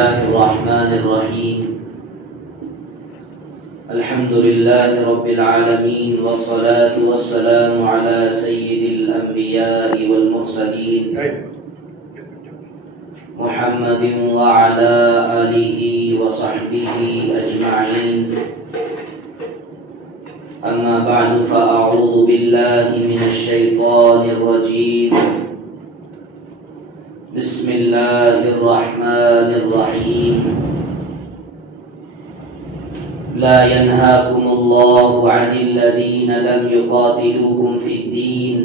الله الرحمن الرحيم الحمد لله رب العالمين والصلاة والسلام على سيد الأنبياء والمرسلين محمد وعلى آله وصحبه أجمعين أما بعد فأعوذ بالله من الشيطان الرجيم بسم الله الرحمن الرحيم لا ينهاكم الله عن الذين لم يقاتلوكم في الدين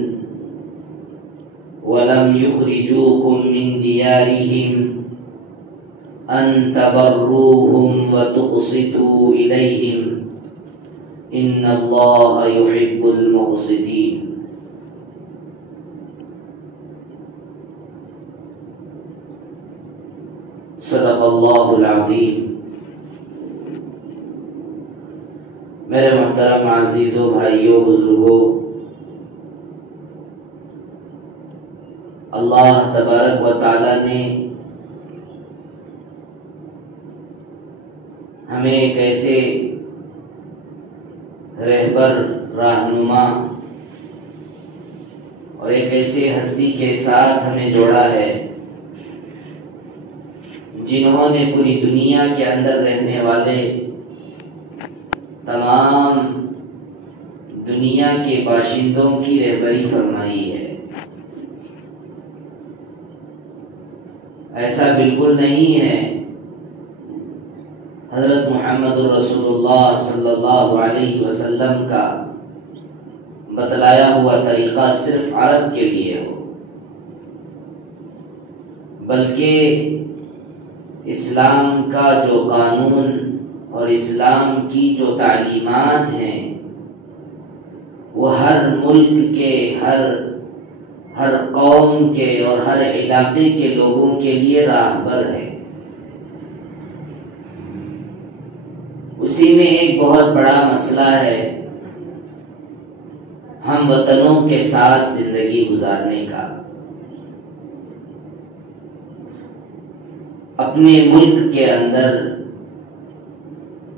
ولم يخرجوكم من ديارهم أن تبروهم وتقسطوا إليهم إن الله يحب المقسطين. صدق اللہ العظیم. میرے محترم عزیزوں، بھائیوں، بزرگوں، اللہ تبارک و تعالی نے ہمیں ایک ایسے رہبر، رہنما اور ایک ایسے ہستی کے ساتھ ہمیں جوڑا ہے جنہوں نے پوری دنیا کے اندر رہنے والے تمام دنیا کے باشندوں کی رہبری فرمائی ہے. ایسا بالکل نہیں ہے. حضرت محمد رسول اللہ صلی اللہ علیہ وسلم کا بتلایا ہوا طریقہ صرف عرب کے لیے ہو، بلکہ اسلام کا جو قانون اور اسلام کی جو تعلیمات ہیں وہ ہر ملک کے، ہر قوم کے اور ہر علاقے کے لوگوں کے لیے راہبر ہے. اسی میں ایک بہت بڑا مسئلہ ہے ہم وطنوں کے ساتھ زندگی گزارنے کا. اپنے ملک کے اندر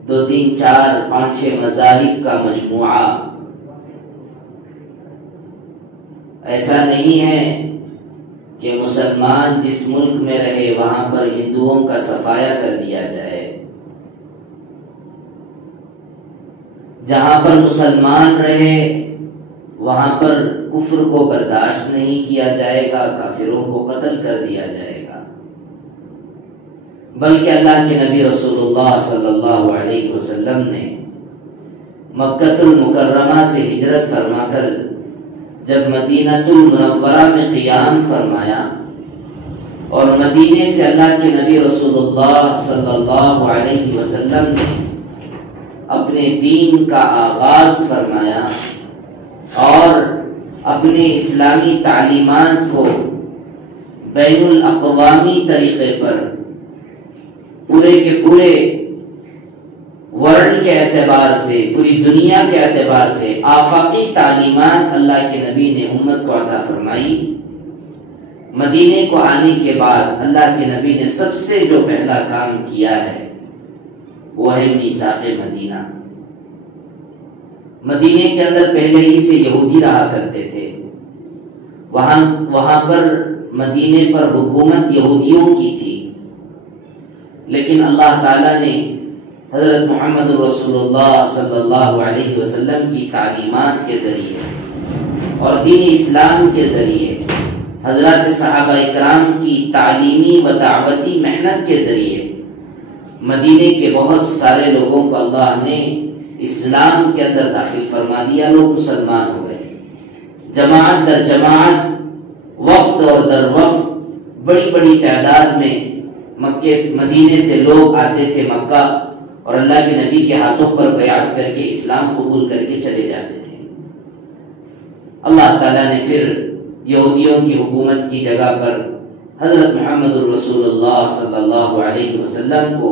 2 3 4 5 6 مذاہب کا مجموعہ. ایسا نہیں ہے کہ مسلمان جس ملک میں رہے وہاں پر ہندوؤں کا صفایا کر دیا جائے. جہاں پر مسلمان رہے وہاں پر کفر کو برداشت نہیں کیا جائے گا، کافروں کو قتل کر دیا جائے گا. بلکہ اللہ کے نبی رسول اللہ صلی اللہ علیہ وسلم نے مکہ المکرمہ سے ہجرت فرما کر جب مدینہ المنورہ میں قیام فرمایا اور مدینے سے اللہ کے نبی رسول اللہ صلی اللہ علیہ وسلم نے اپنے دین کا آغاز فرمایا اور اپنے اسلامی تعلیمات کو بین الاقوامی طریقے پر پورے کے پورے ورلڈ کے اعتبار سے، پوری دنیا کے اعتبار سے آفاقی تعلیمات اللہ کے نبی نے امت کو عطا فرمائی. مدینے کو آنے کے بعد اللہ کے نبی نے سب سے جو پہلا کام کیا ہے وہ ہے میثاق مدینہ. مدینے کے اندر پہلے ہی سے یہودی رہا کرتے تھے. وہاں پر مدینے پر حکومت یہودیوں کی تھی، لیکن اللہ تعالیٰ نے حضرت محمد رسول اللہ صلی اللہ علیہ وسلم کی تعلیمات کے ذریعے اور دین اسلام کے ذریعے، حضرات صحابہ اکرام کی تعلیمی و دعوتی محنت کے ذریعے مدینے کے بہت سارے لوگوں کو اللہ نے اسلام کے اندر داخل فرما دیا. لوگ مسلمان ہو گئے. جماعت در جماعت، وفد اور در وفد، بڑی بڑی تعداد میں مدینے سے لوگ آتے تھے مکہ اور اللہ کے نبی کے ہاتھوں پر بیعت کر کے اسلام قبول کر کے چلے جاتے تھے. اللہ تعالیٰ نے پھر یہودیوں کی حکومت کی جگہ پر حضرت محمد الرسول اللہ صلی اللہ علیہ وسلم کو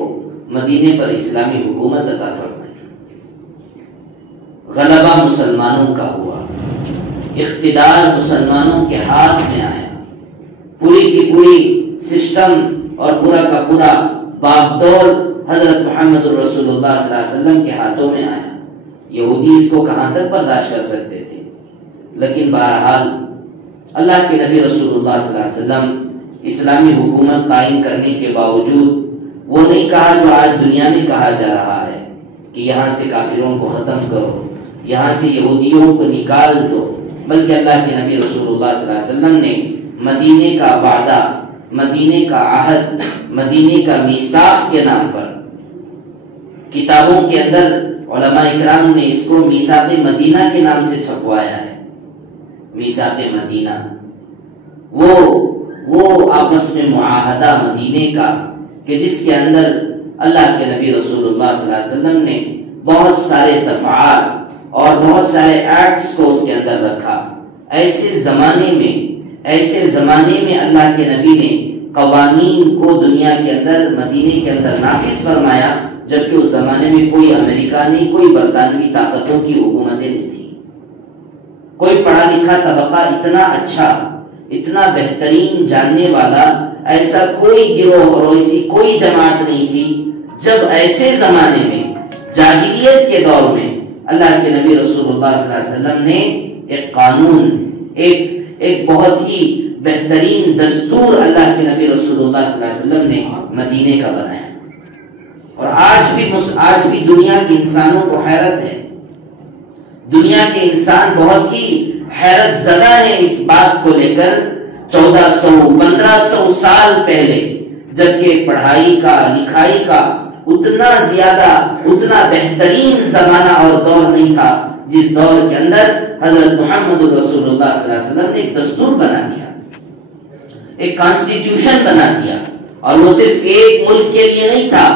مدینے پر اسلامی حکومت عطا فرمائی. غلبہ مسلمانوں کا ہوا، اقتدار مسلمانوں کے ہاتھ میں آیا. پوری کی پوری سسٹم اور پورا کا پورا باغدور حضرت محمد رسول اللہ صلی اللہ علیہ وسلم کے ہاتھوں میں آیا۔ یہودی اس کو کہاں تک برداشت کر سکتے تھے، لیکن بہرحال اللہ کے نبی رسول اللہ صلی اللہ علیہ وسلم اسلامی حکومت قائم کرنے کے باوجود وہ نہیں کہا جو آج دنیا میں کہا جا رہا ہے کہ یہاں سے کافروں کو ختم کرو، یہاں سے یہودیوں کو نکال دو، بلکہ اللہ کے نبی رسول اللہ صلی اللہ علیہ وسلم نے مدینے کا وعدہ، مدینے کا عہد، مدینے کا میثاق کے نام پر کتابوں کے اندر علماء اکرام نے اس کو میثاق مدینہ کے نام سے چھپوایا ہے۔ میثاق مدینہ وہ آپس میں معاہدہ مدینے کا کہ جس کے اندر اللہ کے نبی رسول اللہ صلی اللہ علیہ وسلم نے بہت سارے دفعات اور بہت سارے ایکٹس کو اس کے اندر رکھا۔ ایسے زمانے میں اللہ کے نبی نے قوانین کو دنیا کے اندر، مدینے کے اندر نافذ فرمایا، جبکہ اس زمانے میں کوئی امریکہ نہیں، کوئی برطانوی طاقتوں کی حکومتیں نہیں تھی، کوئی پڑھا لکھا طبقہ اتنا اچھا، اتنا بہترین جاننے والا ایسا کوئی گروہ اور ایسی کوئی جماعت نہیں تھی۔ جب ایسے زمانے میں، جاہلیت کے دور میں، اللہ کے نبی رسول اللہ صلی اللہ علیہ وسلم نے ایک قانون، ایک بہت ہی بہترین دستور اللہ کے نبی رسول اللہ صلی اللہ علیہ وسلم نے مدینے کا بنایا۔ اور آج بھی دنیا کے انسانوں کو حیرت ہے، دنیا کے انسان بہت ہی حیرت زدہ ہے اس بات کو لے کر 1400-1500 سال پہلے، جبکہ پڑھائی کا، لکھائی کا اتنا زیادہ، اتنا بہترین زمانہ اور دور نہیں تھا جس دور کے اندر حضرت محمد رسول اللہ صلی اللہ علیہ وسلم نے ایک دستور بنا دیا، ایک کانسٹیٹیوشن بنا دیا، اور وہ صرف ایک ملک کے لیے نہیں تھا،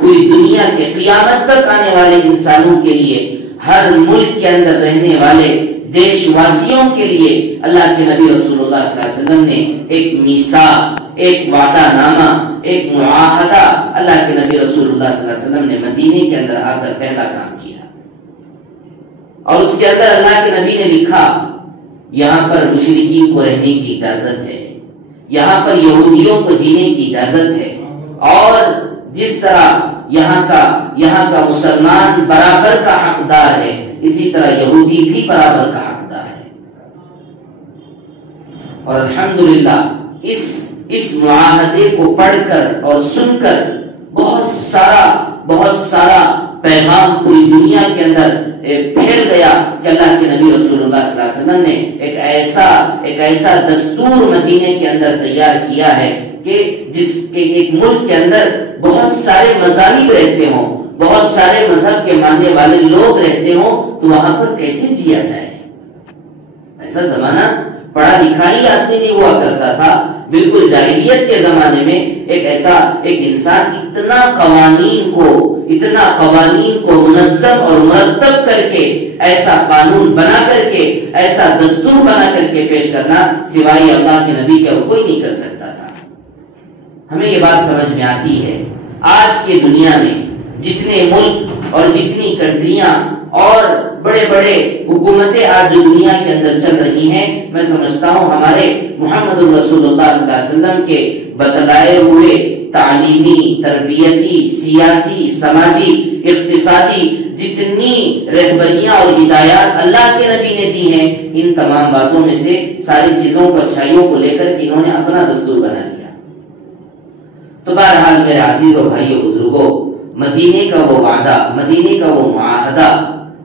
پوری دنیا کے قیامت تک آنے والے انسانوں کے لیے، ہر ملک کے اندر رہنے والے دیش واسیوں کے لیے اللہ کے نبی رسول اللہ صلی اللہ علیہ وسلم نے ایک میثاق، ایک وعدہ نامہ، ایک معاہدہ اللہ کے نبی رسول اللہ صلی اللہ علیہ وسلم نے مدینے کے اندر آ کر پہلا کام کیا، اور اس کے اندر اللہ کے نبی نے لکھا یہاں پر مشرکین کو رہنے کی اجازت ہے، یہاں پر یہودیوں کو جینے کی اجازت ہے، اور جس طرح یہاں کا مسلمان برابر کا حقدار ہے، اسی طرح یہودی بھی برابر کا حقدار ہے۔ اور الحمدللہ اس معاہدے کو پڑھ کر اور سن کر بہت سارا پیغام پوری دنیا کے اندر پھیل گیا کہ اللہ کے نبی رسول اللہ صلی اللہ علیہ وسلم نے ایک ایسا دستور مدینے کے اندر تیار کیا ہے کہ جس کے ایک ملک کے اندر بہت سارے مذاہب رہتے ہوں، بہت سارے مذہب کے ماننے والے لوگ رہتے ہوں، تو وہاں پر کیسے جیا جائے؟ ایسا زمانہ پڑھا لکھا ہی آدمی نہیں ہوا کرتا تھا، بالکل جاہلیت کے زمانے میں ایک انسان اتنا قوانین کو منظم اور مرتب کر کے، ایسا قانون بنا کر کے، ایسا دستور بنا کر کے پیش کرنا سوائے اللہ کے نبی کے اور کوئی نہیں کر سکتا تھا۔ ہمیں یہ بات سمجھ میں آتی ہے، آج کے دنیا میں جتنے ملک اور جتنی کنٹریاں اور بڑے بڑے حکومتیں آج جو دنیا کے اندر چل رہی ہیں، میں سمجھتا ہوں ہمارے محمد رسول اللہ صلی اللہ علیہ وسلم کے بتلائے ہوئے تعلیمی، تربیتی، سیاسی، سماجی، اقتصادی جتنی رہبریاں اور ہدایات اللہ کے نبی نے دی ہیں، ان تمام باتوں میں سے ساری چیزوں کو، اچھائیوں کو لے کر انہوں نے اپنا دستور بنا لیا۔ تو بہرحال میرے عزیز و بھائیو بزرگوں، مدینے کا وہ وعدہ، مدینے کا وہ معاہدہ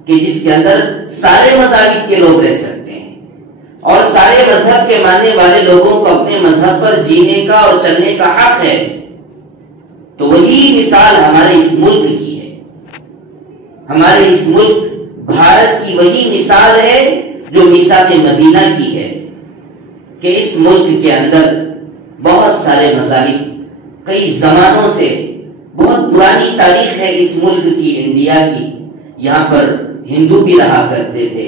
کہ جس کے اندر سارے مذاہب کے لوگ رہ سکتے ہیں، اور سارے مذہب کے ماننے والے لوگوں کو اپنے مذہب پر جینے کا اور چلنے کا حق ہے، تو وہی مثال ہمارے اس ملک کی ہے، ہمارے اس ملک بھارت کی وہی مثال ہے جو میثاق مدینہ کی ہے، کہ اس ملک کے اندر بہت سارے مذاہب کئی زمانوں سے، بہت پرانی تاریخ ہے اس ملک کی، انڈیا کی۔ یہاں پر ہندو بھی رہا کرتے تھے،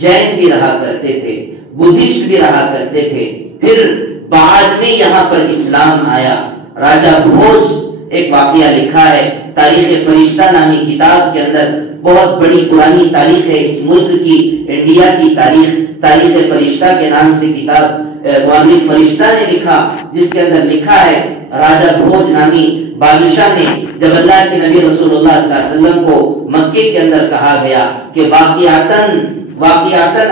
جین بھی رہا کرتے تھے، بدھسٹ بھی رہا کرتے تھے، پھر بعد میں یہاں پر اسلام آیا۔ راجہ بھوج ایک واقعہ لکھا ہے تاریخ فرشتہ نامی کتاب کے اندر، بہت بڑی پرانی تاریخ ہے اس ملک کی، انڈیا کی تاریخ فرشتہ کے نام سے کتاب مؤلف فرشتہ نے لکھا، جس کے اندر لکھا ہے راجہ بھوج نامی بادشاہ نے جب اللہ کے نبی رسول اللہ صلی اللہ علیہ وسلم کو مکے کے اندر کہا گیا کہ واقعاتاً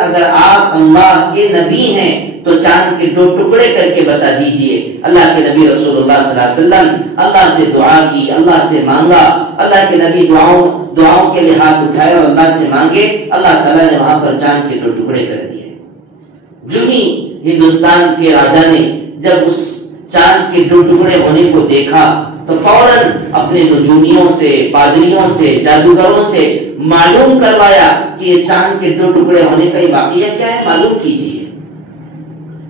اگر آپ اللہ کے نبی ہیں تو چاند کے 2 ٹکڑے کر کے بتا دیجئے. اللہ کے نبی رسول اللہ صلی اللہ علیہ وسلم اللہ سے دعا کی، اللہ سے مانگا. اللہ کے نبی دعاؤں کے لیے ہاتھ اٹھائے اور اللہ سے مانگے. اللہ تعالیٰ نے وہاں پر چاند کے 2 ٹکڑے کر دیے. جو ہی ہندوستان کے راجا نے جب اس چاند کے 2 ٹکڑے ہونے کو دیکھا تو فوراً اپنے نجومیوں سے، پادریوں سے، جادوگروں سے معلوم کروایا کہ یہ چاند کے 2 ٹکڑے ہونے کا یہ واقعہ کیا ہے، معلوم کیجیے.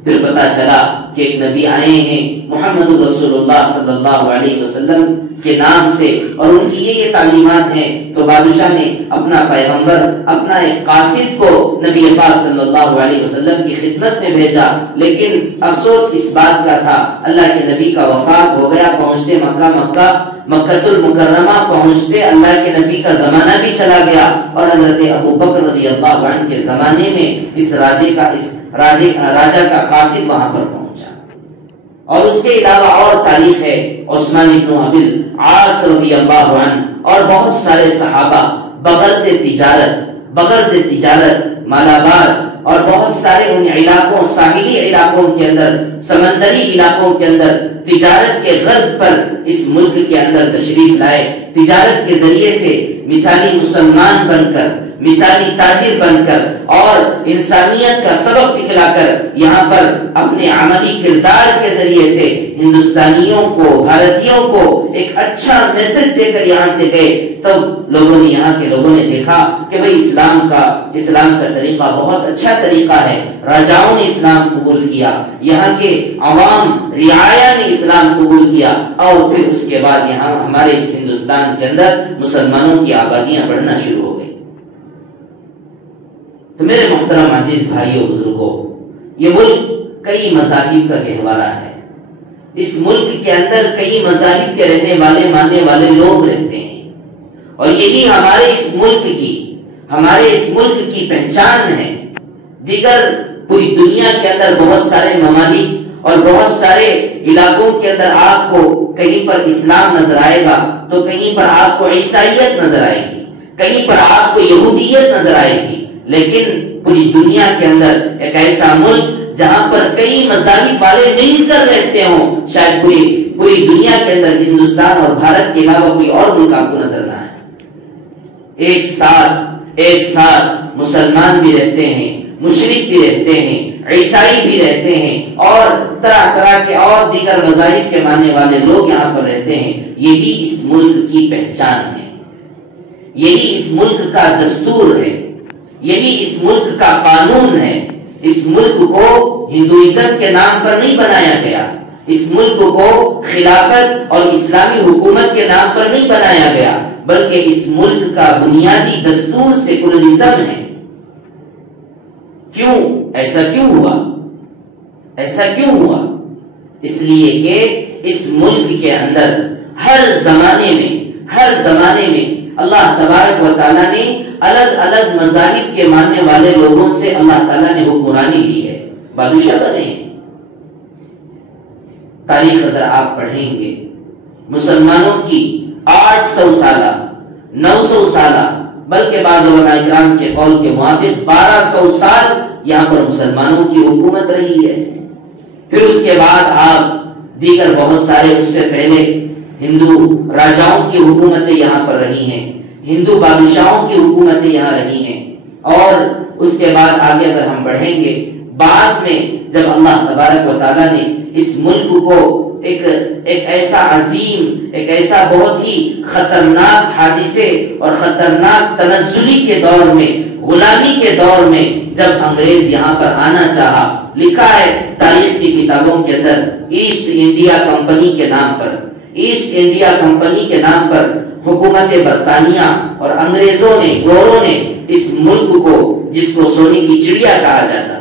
پھر پتا چلا کہ ایک نبی آئے ہیں محمد رسول اللہ صلی اللہ علیہ وسلم کے نام سے، اور ان کی یہ تعلیمات ہیں. تو بادشاہ نے اپنا پیغمبر، اپنا ایک قاصد کو نبی پاک صلی اللہ علیہ وسلم کی خدمت میں بھیجا. لیکن افسوس اس بات کا تھا اللہ کے نبی کا وفات ہو گیا. پہنچتے مکہ المکرمہ پہنچتے اللہ کے نبی کا زمانہ بھی چلا گیا، اور حضرت ابو بکر رضی اللہ عنہ کے زمانے میں اس راجہ کا قاصد وہاں پر پہنچا. اور اس کے علاوہ اور تاریخ ہے عثمان بن ابی العاص رضی اللہ عنہ اور بہت سارے صحابہ بغل سے تجارت مالابار اور بہت سارے ان علاقوں، ساحلی علاقوں کے اندر، سمندری علاقوں کے اندر تجارت کے غرض پر اس ملک کے اندر تشریف لائے. تجارت کے ذریعے سے مثالی مسلمان بن کر، مثالی تاجر بن کر اور انسانیت کا سبق سکھلا کر یہاں پر اپنے عملی کردار کے ذریعے سے ہندوستانیوں کو، بھارتیوں کو ایک اچھا میسج دے کر یہاں سے گئے. تب یہاں کے لوگوں نے دیکھا کہ بھئی اسلام کا طریقہ بہت اچھا طریقہ ہے. راجاؤں نے اسلام قبول کیا، یہاں کے عوام رعایا نے اسلام قبول کیا، اور پھر اس کے بعد یہاں ہمارے اس ہندوستان کے اندر مسلمانوں کی آبادیاں بڑھنا شروع ہو گئی. تو میرے محترم عزیز بھائیوں بزرگوں، یہ ملک کئی مذاہب کا گہوارہ ہے. اس ملک کے اندر کئی مذاہب کے رہنے والے، ماننے والے لوگ رہتے ہیں، اور یہی ہمارے اس ملک کی پہچان ہے. دیگر پوری دنیا کے اندر بہت سارے ممالک اور بہت سارے علاقوں کے اندر آپ کو کہیں پر اسلام نظر آئے گا تو کہیں پر آپ کو عیسائیت نظر آئے گی، کہیں پر آپ کو یہودیت نظر آئے گی. لیکن پوری دنیا کے اندر ایک ایسا ملک جہاں پر کئی مذاہب والے مل کر رہتے ہوں، شاید پوری دنیا کے اندر ہندوستان اور بھارت کے علاوہ کوئی اور ملک آپ کو نظر نہ آئے. ایک ساتھ مسلمان بھی رہتے ہیں، مشرک بھی رہتے ہیں، عیسائی بھی رہتے ہیں، اور طرح طرح کے اور دیگر مذاہب کے ماننے والے لوگ یہاں پر رہتے ہیں. یہی اس ملک کی پہچان ہے، یہی اس ملک کا دستور ہے، یہی اس ملک کا قانون ہے. اس ملک کو ہندوازم کے نام پر نہیں بنایا گیا، اس ملک کو خلافت اور اسلامی حکومت کے نام پر نہیں بنایا گیا، بلکہ اس ملک کا بنیادی دستور سیکولرزم ہے. کیوں ایسا کیوں ہوا؟ اس لیے کہ اس ملک کے اندر ہر زمانے میں اللہ تبارک و تعالیٰ نے الگ الگ مذاہب کے ماننے والے لوگوں سے اللہ تعالیٰ نے حکمرانی دی ہے، بادشاہ بنے ہیں. تاریخ اگر آپ پڑھیں گے، مسلمانوں کی 800 سالہ 900 سالہ بلکہ بعض علماء کرام کے قول کے موافق 1200 سال یہاں پر مسلمانوں کی حکومت رہی ہے. پھر اس کے بعد آپ دیگر بہت سارے اس سے پہلے ہندو راجاؤں کی حکومتیں یہاں پر رہی ہیں، ہندو بادشاہوں کی حکومتیں یہاں رہی ہیں. اور اس کے بعد آگے اگر ہم بڑھیں گے، بعد میں جب اللہ تبارک و تعالیٰ نے اس ملک کو ایک ایسا عظیم، ایک ایسا بہت ہی خطرناک حادثے اور خطرناک تنزلی کے دور میں، غلامی کے دور میں جب انگریز یہاں پر آنا چاہا، لکھا ہے تاریخ کی کتابوں کے اندر ایسٹ انڈیا کمپنی کے نام پر حکومت برطانیہ اور انگریزوں نے، گوروں نے اس ملک کو، جس کو سونے کی چڑیا کہا جاتا تھا،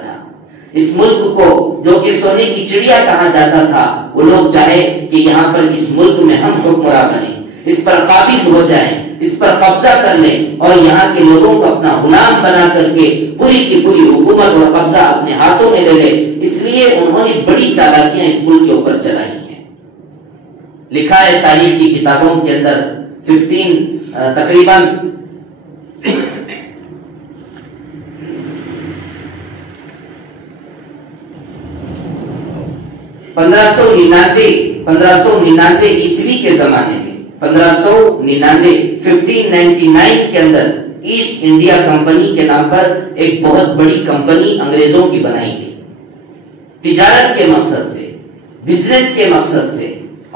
اس ملک کو جو کہ سونے کی چڑیا کہا جاتا تھا، وہ لوگ چاہے کہ یہاں پر اس ملک میں ہم حکمراں بنیں، اس پر قابض ہو جائیں، اس پر قبضہ کر لیں اور یہاں کے لوگوں کو اپنا غلام بنا کر کے پوری کی پوری حکومت اور قبضہ اپنے ہاتھوں میں لے لے. اس لیے انہوں نے بڑی چالاکیاں اس ملک کے اوپر چلائی ہیں. لکھا ہے تاریخ کی کتابوں کے اندر 15 تقریباً 1599 عیسوی کے زمانے میں 1599 کے اندر ایسٹ انڈیا کمپنی کے نام پر ایک بہت بڑی کمپنی انگریزوں کی بنائی گئی، تجارت کے مقصد سے، بزنس کے مقصد سے،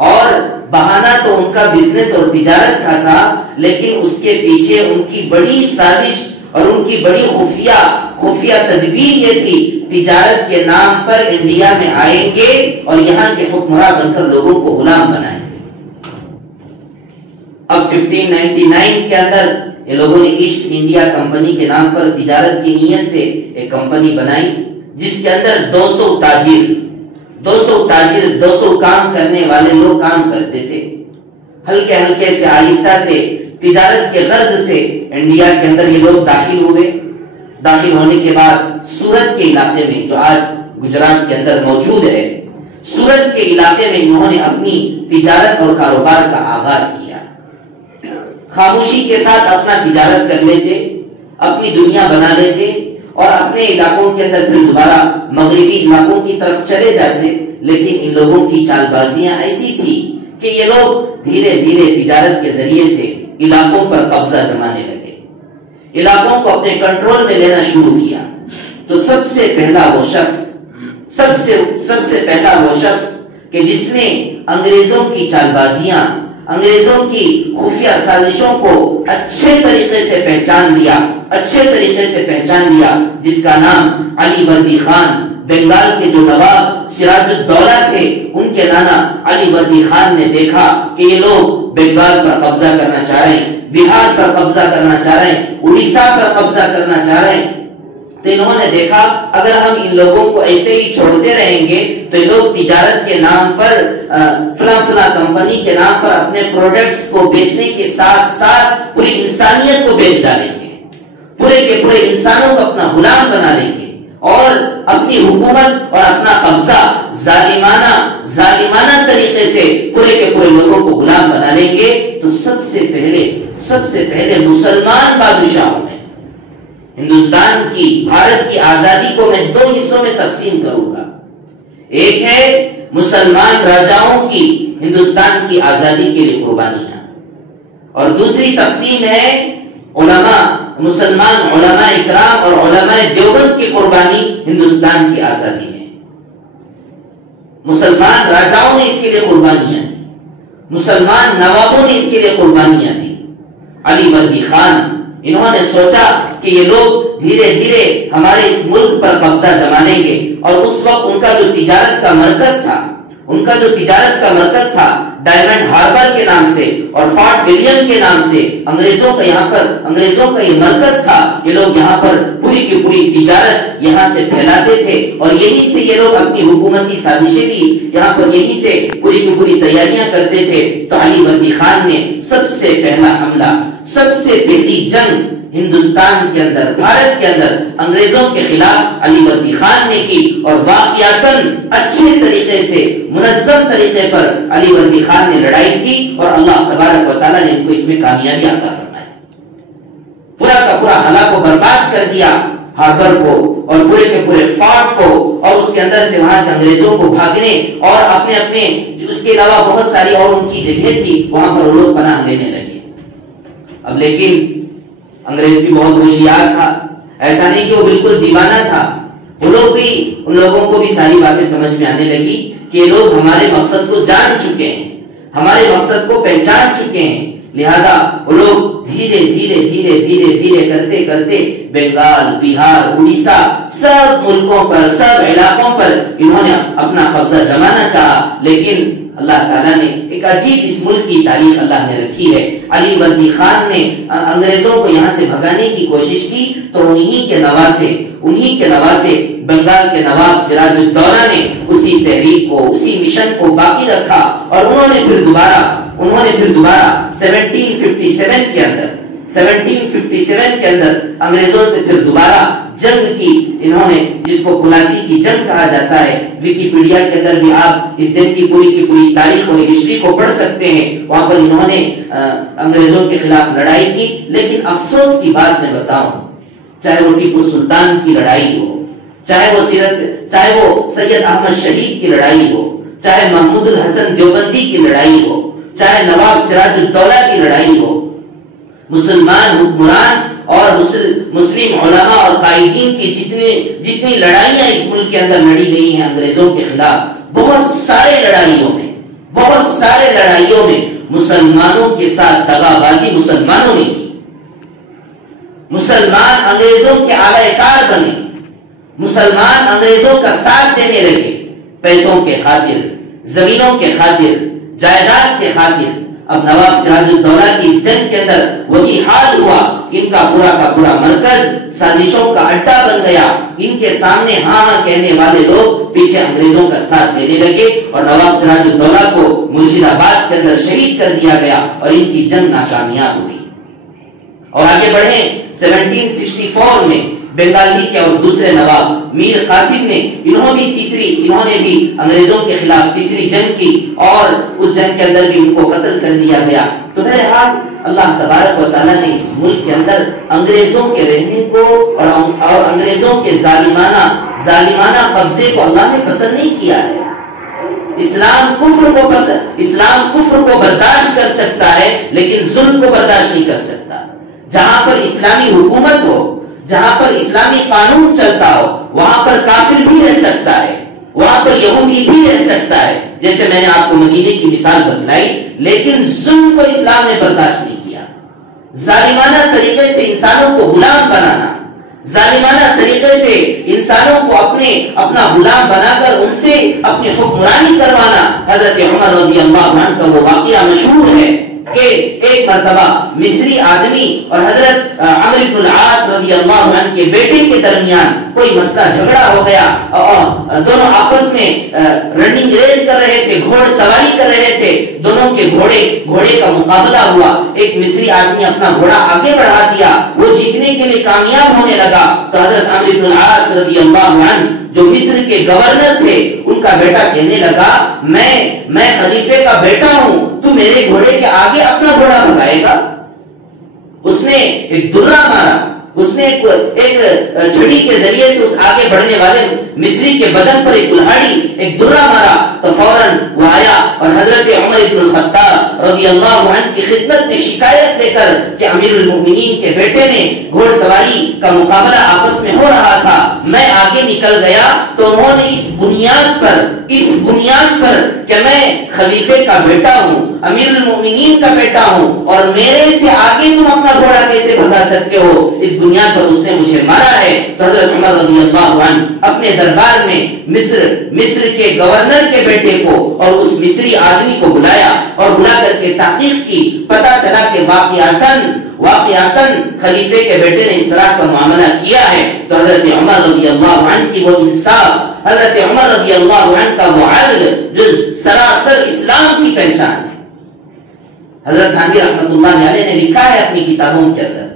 اور بہانہ تو ان کا بزنس اور تجارت کا تھا، لیکن اس کے پیچھے ان کی بڑی سازش اور ان کی بڑی خفیہ تدبیر یہ تھی، تجارت کے نام پر انڈیا میں آئیں گے اور یہاں کے حکمراں بن کر لوگوں کو غلام بنائیں گے۔ اب 1599 کے اندر یہ لوگوں نے ایسٹ انڈیا کمپنی کے نام پر تجارت کی نیت سے ایک کمپنی بنائی، جس کے اندر 200 تاجر 200 کام کرنے والے لوگ کام کرتے تھے۔ ہلکے سے آہستہ سے تجارت کے غرض سے انڈیا کے اندر یہ لوگ داخل ہوئے۔ داخل ہونے کے بعد سورت کے علاقے میں، جو آج گجرات کے اندر موجود ہے، سورت کے علاقے میں انہوں نے اپنی تجارت اور کاروبار کا آغاز کیا۔ خاموشی کے ساتھ اپنا تجارت کر لیتے، اپنی دنیا بنا لیتے اور اپنے علاقوں کے اندر پھر دوبارہ مغربی علاقوں کی طرف چلے جاتے، لیکن ان لوگوں کی چال بازیاں ایسی تھی کہ یہ لوگ دھیرے دھیرے تجارت کے ذریعے سے علاقوں پر قبضہ جمانے لگے، علاقوں کو اپنے کنٹرول میں لینا شروع کیا۔ تو سب سے پہلا وہ شخص کہ جس نے انگریزوں کی چال بازیاں، انگریزوں کی خفیہ سازشوں کو اچھے طریقے سے پہچان لیا، جس کا نام علی وردی خان، بنگال کے جو نواب سراج الدولہ تھے، ان کے نانا علی وردی خان نے دیکھا کہ یہ لوگ بنگال پر قبضہ کرنا چاہ رہے ہیں، بہار پر قبضہ کرنا چاہ رہے ہیں، اڑیسہ پر قبضہ کرنا چاہ رہے ہیں۔ تو انہوں نے دیکھا اگر ہم ان لوگوں کو ایسے ہی چھوڑتے رہیں گے تو یہ لوگ تجارت کے نام پر فلاں کمپنی کے نام پر اپنے پروڈکٹس کو بیچنے کے ساتھ ساتھ پوری انسانیت کو بیچ ڈالیں گے، پورے کے پورے انسانوں کو اپنا غلام بنا لیں گے اور اپنی حکومت اور اپنا قبضہ ظالمانہ طریقے سے پورے کے پورے لوگوں کو غلام بنا لیں گے۔ تو سب سے پہلے مسلمان بادشاہوں میں ہندوستان کی، بھارت کی آزادی کو میں 2 حصوں میں تقسیم کروں گا۔ ایک ہے مسلمان راجاؤں کی ہندوستان کی آزادی کے لیے قربانیاں، اور دوسری تقسیم ہے مسلمان علماء اکرام اور علماء دیوبند کی قربانی ہندوستان کی آزادی میں۔ مسلمان راجاؤں نے اس کے لیے قربانیاں دی، مسلمان نوابوں نے اس کے لیے قربانیاں دی۔ علی وردی خان، انہوں نے سوچا کہ یہ لوگ دھیرے دھیرے ہمارے اس ملک پر قبضہ جما لیں گے، اور اس وقت ان کا جو تجارت کا مرکز تھا ڈائمنڈ ہاربر کے نام سے اور فورٹ ولیم کے نام سے انگریزوں کا یہ مرکز تھا۔ یہ لوگ یہاں پر پوری کی پوری تجارت یہاں سے پھیلاتے تھے، اور یہیں سے یہ لوگ اپنی حکومتی سازشیں بھی یہاں پر یہیں سے پوری کی پوری تیاریاں کرتے تھے۔ تو علی وردی خان نے سب سے پہلا حملہ، سب سے پہلی جنگ ہندوستان کے اندر، بھارت کے اندر انگریزوں کے خلاف علی وردی خان نے کی، اور واقعاتاً اچھے طریقے سے، منظم طریقے پر علی وردی خان نے لڑائی کی، اور اللہ تبارک و تعالیٰ نے ان کو اس میں کامیابی عطا فرمائی۔ پورا کا پورا ہلاک و برباد کر دیا ہاربر کو اور پورے کے پورے فورٹ کو، اور اس کے اندر سے وہاں سے انگریزوں کو بھاگنے اور اپنے اس کے علاوہ بہت ساری اور ان کی جگہ تھی وہاں پر وہ لوگ پناہ لینے لگے۔ اب لیکن انگریز بھی بہت ہوشیار تھا، ایسا نہیں کہ وہ بالکل دیوانہ تھا، ان لوگوں کو بھی ساری باتیں سمجھ میں آنے لگی کہ یہ لوگ ہمارے مقصد کو جان چکے ہیں، ہمارے مقصد کو پہچان چکے ہیں، لہذا وہ لوگ دھیرے دھیرے کرتے بنگال، بہار، اڑیسہ، سب ملکوں پر، سب علاقوں پر انہوں نے اپنا قبضہ جمانا چاہا۔ لیکن اللہ تعالیٰ نے ایک عجیب اس ملک کی تاریخ اللہ نے رکھی ہے۔ علی وردی خان نے انگریزوں کو یہاں سے بھگانے کی کوشش کی، تو انہی کے نواسے بنگال کے نواب سراج الدولہ نے اسی تحریک کو، اسی مشن کو باقی رکھا، اور انہوں نے پھر دوبارہ 1757 کے اندر انگریزوں سے پھر دوبارہ جنگ کی انہوں نے، جس کو پلاسی کی جنگ کہا جاتا ہے، ویکیپیڈیا کے اندر بھی آپ اس جنگ کی پوری تاریخ اور ہسٹری کو پڑھ سکتے ہیں. وہاں پر انہوں نے انگریزوں کے خلاف لڑائی کی. لیکن افسوس کی بات میں بتاؤں، چاہے وہ ٹیپو سلطان کی لڑائی ہو، چاہے وہ سید احمد شہید کی لڑائی ہو، چاہے محمود الحسن دیوبندی کی لڑائی ہو، چاہے نواب سراج الدولہ کی لڑائی ہو، مسلمان حکمران اور مسلم علماء اور قائدین کی جتنی لڑائیاں اس ملک کے اندر لڑی گئی ہیں انگریزوں کے خلاف، بہت سارے لڑائیوں میں مسلمانوں کے ساتھ دغا بازی مسلمانوں نے کی. مسلمان انگریزوں کے اعلی کار بنے، مسلمان انگریزوں کا ساتھ دینے لگے، پیسوں کے خاطر، زمینوں کے خاطر، جائیداد کے خاطر. اب نواب سراج الدولہ کی اس جنگ کے اندر وہی حال ہوا. ان کا پورا مرکز سازشوں کا اڈا بن گیا. ان کے سامنے ہاں کہنے والے لوگ پیچھے انگریزوں کا ساتھ دینے لگے اور نواب سراج الدولہ کو مرشد آباد کے اندر شہید کر دیا گیا اور ان کی جنگ ناکامیاب ہوئی. اور آگے بڑھیں 1764 میں بنگالی کے اور دوسرے نواب میر قاسم نے انہوں نے بھی انگریزوں کے خلاف تیسری جنگ کی اور اس جنگ کے اندر بھی ان کو قتل کر دیا گیا. تو بہرحال اللہ تبارک و تعالیٰ نے اس ملک کے اندر انگریزوں کے رہنے کو اور انگریزوں کے ظالمانہ قبضے کو اللہ نے پسند نہیں کیا ہے. اسلام کفر کو برداشت کر سکتا ہے لیکن ظلم کو برداشت نہیں کر سکتا. جہاں پر اسلامی حکومت ہو، جہاں پر اسلامی قانون چلتا ہو، وہاں پر کافر بھی رہ سکتا ہے، وہاں پر یہودی بھی رہ سکتا ہے، جیسے میں نے آپ کو مدینے کی مثال بتلائی. لیکن ظلم کو اسلام نے برداشت نہیں کیا. ظالمانہ طریقے سے انسانوں کو غلام بنانا، ظالمانہ طریقے سے انسانوں کو اپنا غلام بنا کر ان سے اپنی حکمرانی کروانا. حضرت عمر رضی اللہ عنہ کا وہ واقعہ مشہور ہے کہ ایک مرتبہ مصری آدمی اور حضرت عمرو بن العاص رضی اللہ عنہ کے بیٹے کے درمیان کوئی مسئلہ جھگڑا ہو گیا. دونوں آپس میں رننگ ریس کر رہے تھے، گھوڑ سواری کر رہے تھے. دونوں کے گھوڑے کا مقابلہ ہوا. ایک مصری آدمی اپنا گھوڑا آگے بڑھا دیا، وہ جیتنے کے لیے کامیاب ہونے لگا. تو حضرت عمرو بن العاص رضی اللہ عنہ جو مصر کے گورنر تھے، ان کا بیٹا کہنے لگا میں خلیفے کا بیٹا ہوں، تو میرے گھوڑے کے آگے اپنا گھوڑا بھگائے گا. اس نے ایک درہ مارا، اس نے ایک چھڑی کے ذریعے سے اس آگے بڑھنے والے مصری کے بدن پر ایک کلہاڑی، ایک درہ مارا. تو فوراً وہ آیا اور حضرت عمر بن الخطاب رضی اللہ عنہ کی خدمت میں شکایت لے کر کہ امیر المؤمنین کے بیٹے نے گھوڑ سواری کا مقابلہ آپس میں ہو رہا تھا، میں آگے نکل گیا. تو انہوں نے اس بنیاد پر کہ میں خلیفے کا بیٹا ہوں، امیر المؤمنین کا بیٹا ہوں اور میرے سے آگے تم اپنا گھوڑا کیسے بھگا سکتے ہو، اس بنیاد پر اس نے مجھے مارا ہے. تو حضرت عمر رضی اللہ عنہ اپنے دربار میں مصر کے گورنر کے بیٹے کو اور اس مصری آدمی کو بلایا اور بلا کر کے تحقیق کی. پتہ چلا کہ واقعاتاً خلیفے کے بیٹے نے اس طرح کا معاملہ کیا ہے. تو حضرت عمر رضی اللہ عنہ کی وہ انصاف، حضرت عمر رضی اللہ عنہ کا وہ عدل جو سراسر اسلام کی پہچان ہے. حضرت تھانوی رحمۃ اللہ علیہ نے لکھا ہے اپنی کتابوں کے اندر،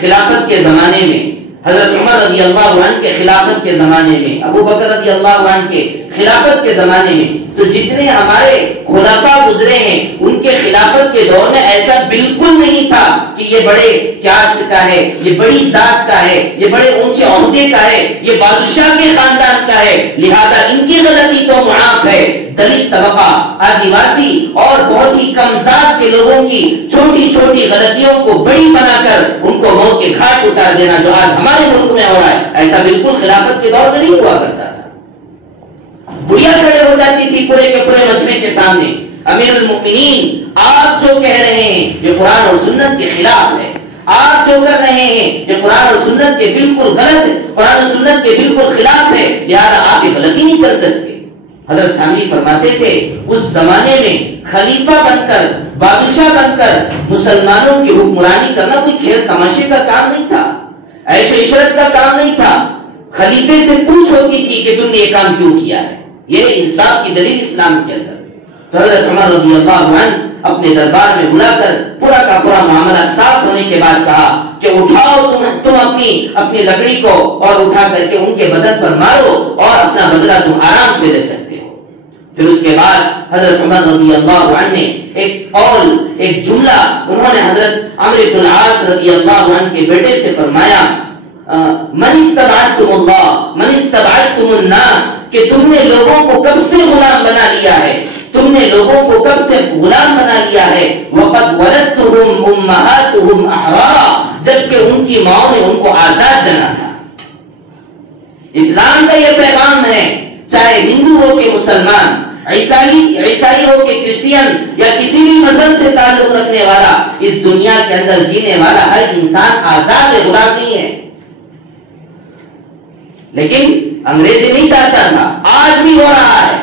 خلافت کے زمانے میں، حضرت عمر رضی اللہ عنہ کے خلافت کے زمانے میں، ابو بکر رضی اللہ عنہ کے خلافت کے زمانے میں، تو جتنے ہمارے خلفاء گزرے ہیں ان کے خلافت کے دور میں ایسا بالکل نہیں تھا کہ یہ بڑے کاسٹ کا ہے، یہ بڑی ذات کا ہے، یہ بڑے اونچے عہدے کا ہے، یہ بادشاہ کے خاندان کا ہے، لہذا ان کی غلطی تو معاف ہے. دلت طبقہ، آدیواسی اور بہت ہی کم ذات کے لوگوں کی چھوٹی چھوٹی غلطیوں کو بڑی بنا کر ان کو موت کے گھاٹ اتار دینا جو آج ہمارے ملک میں ہو رہا ہے، ایسا بالکل خلافت کے دور میں نہیں ہوا کرتا تھا. بڑھیا کھڑے ہو جاتی تھی پورے کے پورے مجمع کے سامنے، امیر المؤمنین آپ جو کہہ رہے ہیں یہ قرآن اور سنت کے خلاف ہے، آپ جو کر رہے ہیں یہ قرآن اور سنت کے بالکل غلط ہے، قرآن اور سنت کے بالکل خلاف ہے، لہذا آپ یہ غلطی نہیں کر سکتے. حضرت تھانوی فرماتے تھے اس زمانے میں خلیفہ بن کر، بادشاہ بن کر مسلمانوں کی حکمرانی کرنا کوئی کھیل تماشے کا کام نہیں تھا، عیش و عشرت کا کام نہیں تھا. خلیفے سے پوچھ ہوتی تھی کہ تم نے یہ کام کیوں کیا ہے. یہ انصاف کی دلیل اسلام کے اندر. تو حضرت عمر رضی اللہ عنہ اپنے دربار میں بلا کر پورا کا پورا معاملہ صاف ہونے کے بعد کہا کہ اٹھاؤ تم اپنی لکڑی کو اور اٹھا کر کے ان کے بدن پر مارو اور اپنا بدلہ تم آرام سے لے سکتے ہو۔ پھر اس کے بعد حضرت عمر رضی اللہ عنہ نے ایک قول، ایک جملہ انہوں نے حضرت عمرو بن العاص رضی اللہ عنہ کے بیٹے سے فرمایا، من استبعدتم اللہ من استبعدتم الناس، کہ تم نے لوگوں کو کب سے غلام بنا لیا ہے، تم نے لوگوں کو کب سے غلام بنا لیا ہے، وقد ولدتهم امہاتهم احرارا، جبکہ ان کی ماں نے ان کو آزاد جنا تھا۔ اسلام کا یہ پیغام ہے، چاہے ہندو ہو کہ مسلمان، عیسائی ہو کہ کرسچین یا کسی بھی مذہب سے تعلق رکھنے والا، اس دنیا کے اندر جینے والا ہر انسان آزاد ہے، غلام نہیں ہے۔ لیکن انگریزی نہیں چاہتا تھا، آج بھی ہو رہا ہے،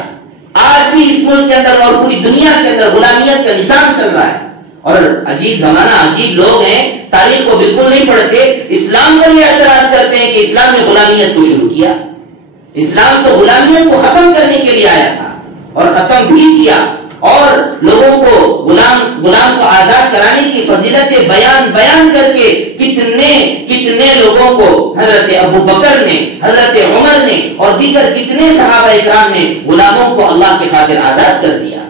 آج بھی اس ملک کے اندر اور پوری دنیا کے اندر غلامیت کا نظام چل رہا ہے۔ اور عجیب زمانہ، عجیب لوگ ہیں، تاریخ کو بالکل نہیں پڑھتے، اسلام پر یہ اعتراض کرتے ہیں کہ اسلام نے غلامیت کو شروع کیا۔ اسلام تو غلامیت کو ختم کرنے کے لیے آیا تھا اور ختم بھی کیا، اور لوگوں کو غلام کو آزاد کرانے کی فضیلت بیان کر کے کتنے لوگوں کو حضرت ابو بکر نے، حضرت عمر نے اور دیگر کتنے صحابہ اکرام نے غلاموں کو اللہ کے خاطر آزاد کر دیا۔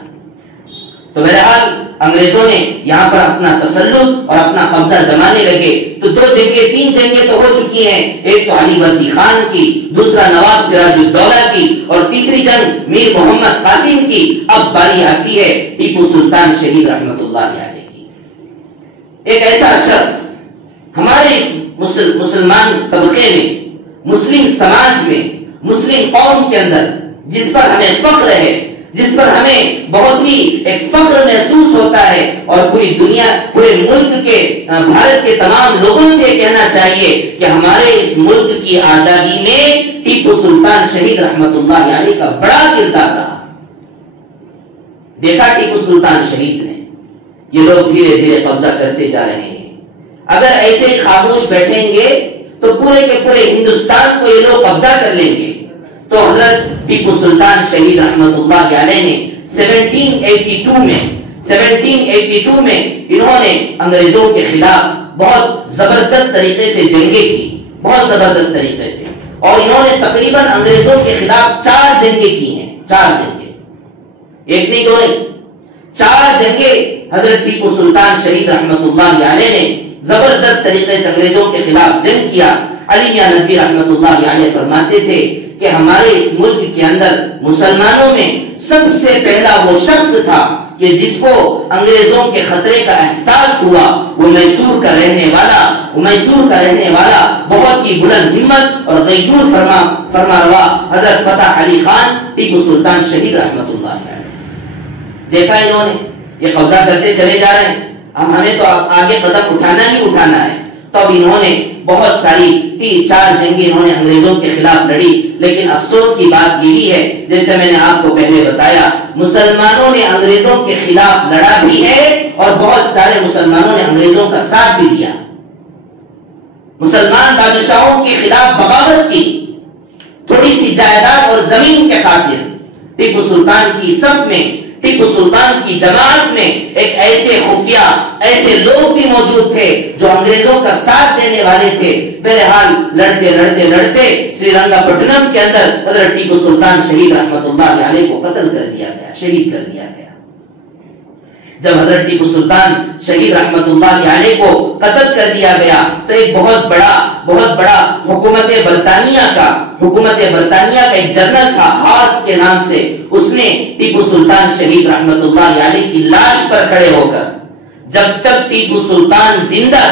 تو بہرحال انگریزوں نے یہاں پر اپنا تسلط اور اپنا قبضہ جمانے لگے، تو 2 جنگیں 3 جنگیں تو ہو چکی ہیں، ایک تو علی بردی خان کی، دوسرا نواب سراج الدولہ کی، اور تیسری جنگ میر محمد قاسم کی۔ اب باری آتی ہے ٹیپو سلطان شہید رحمت اللہ علیہ کی۔ ایک ایسا شخص ہمارے اس مسلمان طبقے میں، مسلم سماج میں، مسلم قوم کے اندر، جس پر ہمیں فخر ہے، جس پر ہمیں بہت ہی ایک فخر محسوس ہوتا ہے، اور پوری دنیا، پورے ملک کے، بھارت کے تمام لوگوں سے کہنا چاہیے کہ ہمارے اس ملک کی آزادی میں ٹیپو سلطان شہید رحمت اللہ علیہ کا بڑا کردار رہا۔ دیکھا ٹیپو سلطان شہید نے، یہ لوگ دھیرے دھیرے قبضہ کرتے جا رہے ہیں، اگر ایسے ہی خاموش بیٹھیں گے تو پورے کے پورے ہندوستان کو یہ لوگ قبضہ کر لیں گے۔ تو حضرت ٹیپو سلطان شہید رحمت اللہ علیہ نے 1782 میں انہوں نے انگریزوں کے خلاف بہت زبردست طریقے سے جنگیں کی، بہت زبردست طریقے سے، اور انہوں نے تقریباً انگریزوں کے خلاف 4 جنگیں کی ہیں، 4 جنگیں، ایک نہیں 2 نہیں، 4 جنگیں حضرت ٹیپو سلطان شہید رحمت اللہ علیہ نے زبردست طریقے سے انگریزوں کے خلاف جنگ کیا۔ علی میاں ندوی رحمت اللہ علیہ فرماتے تھے کہ ہمارے اس ملک کے اندر مسلمانوں میں سب سے پہلا وہ شخص تھا کہ جس کو انگریزوں کے خطرے کا احساس ہوا، وہ میسور کا رہنے والا بہت ہی بلند ہمت اور غیور فرما روا حضرت فتح علی خان ٹیپو سلطان شہید رحمت اللہ علیہ۔ دیکھا انہوں نے یہ قبضہ کرتے چلے جا رہے ہیں، اب ہمیں تو آگے قدم اٹھانا ہی اٹھانا ہے۔ تو اب انہوں نے بہت ساری 3-4 جنگیں انہوں نے انگریزوں کے خلاف لڑی، لیکن افسوس کی بات یہی ہے، جیسے میں نے آپ کو پہلے بتایا، مسلمانوں نے انگریزوں کے خلاف لڑا بھی ہے اور بہت سارے مسلمانوں نے انگریزوں کا ساتھ بھی دیا، مسلمان بادشاہوں کے خلاف بغاوت کی، تھوڑی سی جائیداد اور زمین کے خاطر۔ ٹیپو سلطان کی صف میں، ٹیپو سلطان کی جماعت میں ایک ایسے خفیہ، ایسے لوگ بھی موجود تھے جو انگریزوں کا ساتھ دینے والے تھے۔ بہرحال لڑتے سری رنگا پٹنم کے اندر حضرت ٹیپو سلطان شہید رحمت اللہ علیہ کو قتل کر دیا گیا، شہید کر دیا گیا۔ جب حضرت ٹیپو سلطان شہید رحمت اللہ علیہ کو قتل کر دیا گیا تو ایک بہت بڑا حکومت برطانیہ کا ایک جنرل تھا ہارس کے نام سے، اس نے ٹیپو سلطان شہید رحمت اللہ علیہ کی لاش پر کھڑے ہو کر، جب تک ٹیپو سلطان زندہ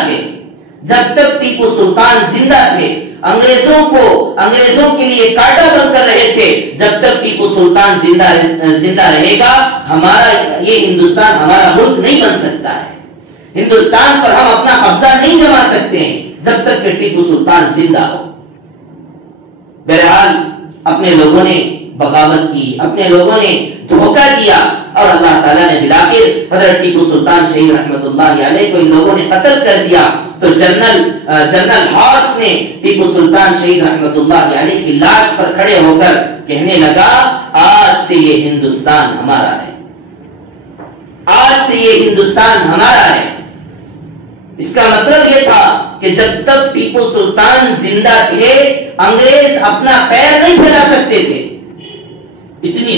تھے انگریزوں کے لیے کانٹا بن کر رہے تھے، جب تک ٹیپو سلطان زندہ رہے گا یہ ہندوستان ہمارا ملک نہیں بن سکتا ہے، ہندوستان پر ہم اپنا قبضہ نہیں جما سکتے ہیں جب تک کہ ٹیپو سلطان زندہ ہو۔ بہرحال اپنے لوگوں نے بغاوت کی، اپنے لوگوں نے دھوکہ دیا، اور اللہ تعالیٰ نے بلاخر حضرت ٹیپو سلطان شہید رحمت اللہ علیہ کو ان لوگوں نے قتل کر دیا۔ تو جنرل ہارس نے ٹیپو سلطان شہید رحمت اللہ علیہ کی لاش پر کھڑے ہو کر کہنے لگا، آج سے یہ ہندوستان ہمارا ہے، آج سے یہ ہندوستان ہمارا ہے۔ اس کا مطلب یہ تھا کہ جب تک ٹیپو سلطان زندہ تھے انگریز اپنا پیر نہیں پھیلا سکتے تھے۔ اتنی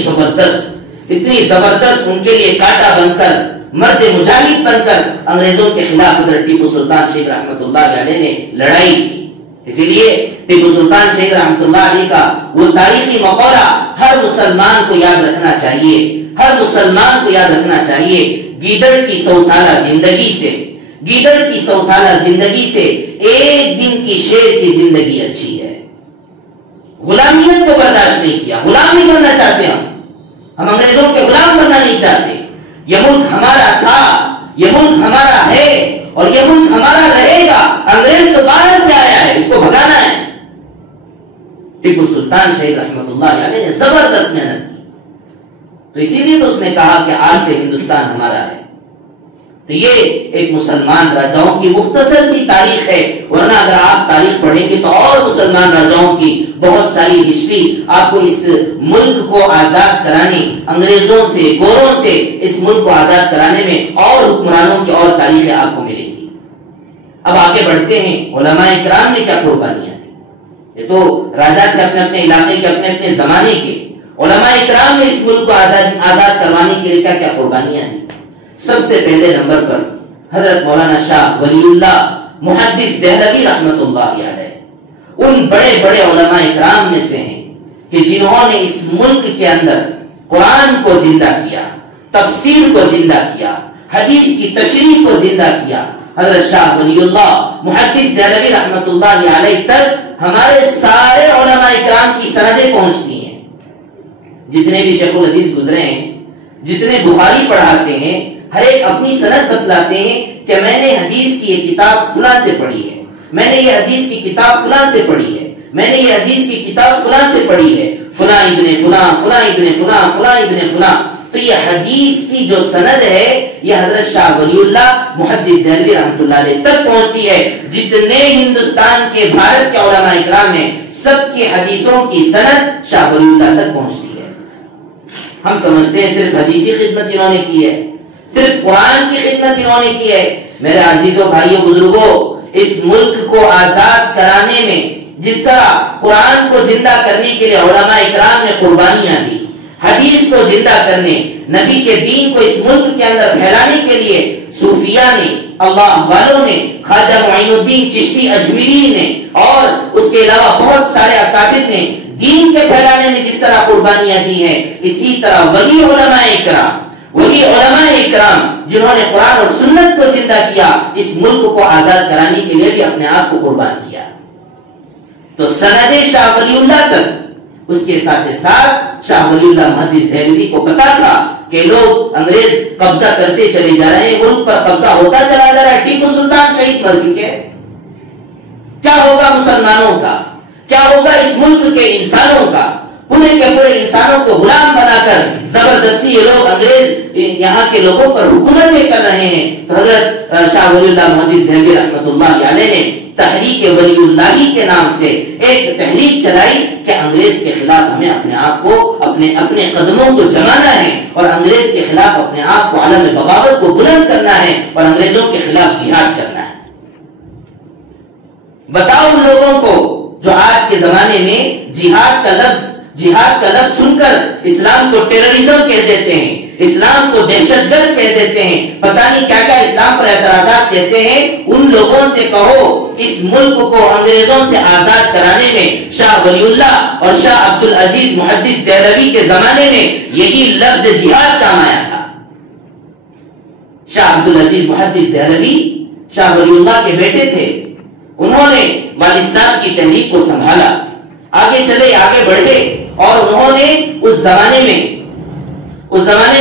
زبردست ان کے لیے کانٹا بن کر، مرد مجاہد بن کر انگریزوں کے خلاف حضرت ٹیپو سلطان شیخ رحمۃ اللہ علیہ نے لڑائی کی۔ اسی لیے ٹیپو سلطان شیخ رحمۃ اللہ علیہ کا وہ تاریخی مقولہ ہر مسلمان کو یاد رکھنا چاہیے، ہر مسلمان کو یاد رکھنا چاہیے، گیدڑ کی 100 سالہ زندگی سے ایک دن کی شیر کی زندگی اچھی ہے۔ غلامیت کو برداشت نہیں کیا، غلام نہیں بننا چاہتے ہم انگریزوں کے غلام بننا نہیں چاہتے۔ یہ ملک ہمارا تھا، یہ ملک ہمارا ہے اور یہ ملک ہمارا رہے گا۔ انگریز تو باہر سے آیا ہے، اس کو بھگانا ہے۔ ٹیپو سلطان شیخ رحمۃ اللہ علیہ نے زبردست محنت کی، تو اسی لیے تو اس نے کہا کہ آج سے ہندوستان ہمارا ہے۔ تو یہ ایک مسلمان راجاؤں کی مختصر سی تاریخ ہے، ورنہ اگر آپ تاریخ پڑھیں گے تو اور مسلمان راجاؤں کی بہت ساری ہسٹری آپ کو اس ملک کو آزاد کرانے، انگریزوں سے، گوروں سے اس ملک کو آزاد کرانے میں اور حکمرانوں کی اور تاریخیں آپ کو ملیں گی۔ اب آگے بڑھتے ہیں، علماء کرام نے کیا قربانیاں دی۔ یہ تو راجا تھے اپنے اپنے علاقے کے، اپنے اپنے زمانے کے۔ علماء کرام نے اس ملک کو آزاد کروانے کے لیے کیا کیا قربانیاں دی۔ سب سے پہلے نمبر پر حضرت مولانا شاہ ولی اللہ محدث دہلوی رحمت اللہ علیہ ان بڑے بڑے علماء کرام میں سے ہیں کہ جنہوں نے اس ملک کے اندر قرآن کو زندہ کیا، تفسیر کو زندہ کیا، حدیث کی تشریح کو زندہ کیا۔ حضرت شاہ ولی اللہ محدث دہلوی رحمت اللہ علیہ تک ہمارے سارے علماء کرام کی سندیں پہنچتی ہیں۔ جتنے بھی شیخ الحدیث گزرے ہیں، جتنے بخاری پڑھاتے ہیں، ہر ایک اپنی سند بتلاتے ہیں کہ میں نے حدیث کی یہ کتاب فلاں سے پڑھی ہے، میں نے یہ حدیث کی کتاب فلاں سے پڑھی ہے، میں نے یہ حدیث کی کتاب فلاں سے پڑھی ہے، فلاں ابن فلاں، فلاں ابن فلاں، فلاں ابن فلاں۔ تو یہ حدیث کی جو سند ہے یہ حضرت شاہ ولی اللہ محدث دہلوی رحمۃ اللہ علیہ تک پہنچتی ہے۔ جتنے ہندوستان کے، بھارت کے علماء اکرام ہیں، سب کی حدیثوں کی سند شاہ ولی اللہ تک پہنچتی ہے۔ ہم سمجھتے ہیں صرف حدیثی خدمت انہوں نے کی ہے، صرف قرآن کی خدمت انہوں نے کی ہے۔ میرے عزیزوں، بھائیوں، بزرگوں، اس ملک کو آزاد کرانے میں جس طرح قرآن کو زندہ کرنے کے لیے علماء اکرام نے قربانیاں دی، حدیث کو زندہ کرنے، نبی کے دین کو اس ملک کے اندر پھیلانے کے لیے صوفیاء نے، اللہ والوں نے، خواجہ معین الدین چشتی اجمیری نے اور اس کے علاوہ بہت سارے اکابر نے دین کے پھیلانے میں جس طرح قربانیاں دی ہیں، اسی طرح وہی علماء اکرام جنہوں نے قرآن اور سنت کو زندہ کیا، اس ملک کو آزاد کرانے کے لیے بھی اپنے آپ کو قربان کیا۔ تو سند شاہ ولی اللہ تک، اس کے ساتھ ساتھ شاہ ولی اللہ محدث دہلوی کو پتا تھا کہ لوگ انگریز قبضہ کرتے چلے جا رہے ہیں، ملک پر قبضہ ہوتا چلا جا رہا ہے، ٹیپو سلطان شہید مر چکے ہیں، کیا ہوگا مسلمانوں کا، کیا ہوگا اس ملک کے انسانوں کا؟ پورے کے پورے انسانوں کو غلام بنا کر زبردستی یہ لوگ انگریز یہاں کے لوگوں پر حکومتیں کر رہے ہیں۔ تو حضرت شاہ ولی اللہ محدث دہلوی رحمۃ اللہ علیہ نے تحریک ولی اللہ کے نام سے ایک تحریک چلائی کہ انگریز کے خلاف ہمیں اپنے آپ کو، اپنے قدموں کو جمانا ہے اور انگریز کے خلاف اپنے آپ کو عالم بغاوت کو بلند کرنا ہے اور انگریزوں کے خلاف جہاد کرنا ہے۔ بتاؤ ان لوگوں کو جو آج کے زمانے میں جہاد کا لفظ سن کر اسلام کو ٹیررزم کہہ دیتے ہیں، اسلام کو دہشت گرد کہہ دیتے ہیں، پتہ نہیں کیا کیا اسلام پر اعتراضات کہتے ہیں، ان لوگوں سے کہو اس ملک کو انگریزوں سے آزاد کرانے میں شاہ ولی اللہ اور شاہ عبد العزیز محدث دہلوی کے زمانے میں یہی لفظ جہاد کام آیا تھا۔ شاہ عبد العزیز محدث دہلوی شاہ ولی اللہ کے بیٹے تھے، انہوں نے والد صاحب کی تحریک کو سنبھالا، آگے چلے، آگے بڑھے اور انہوں نے اس زمانے